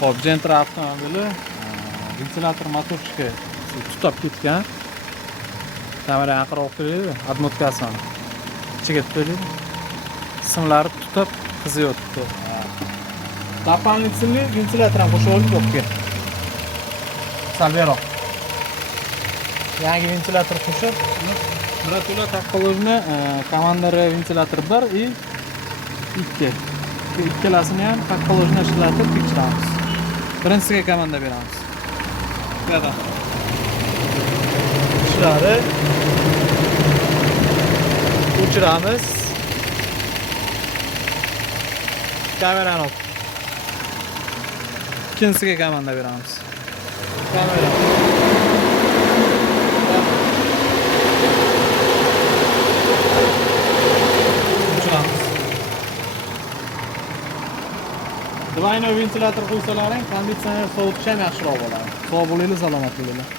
Xo'p, Gentra avtomobili ventilyator motorchika tutab ketgan. Kamera yaqinroq qo'yaylik, odmotkasi mana. Ichiga qo'yaylik. Simlari tutab qiziyapti. Doполнительный ventilyator ham qo'shib olib yo'qga. Salberoq. Yangi ventilyator qo'shib, Bratula takqolojni komandar ventilyator 1 и 2. Ikkalasini ham takqolojni ishlatib tekshiramiz. Birinchisiga komanda beramiz. Mana. Ishlari o'chiramiz. Kamerani olib. Ikkinchisiga komanda beramiz. Kamera. Двойной ventilyator qo'ysalaring, konditsioner sovutishi ham yaxshiroq bo'ladi. Sog' bo'linglar, salomat bo'linglar.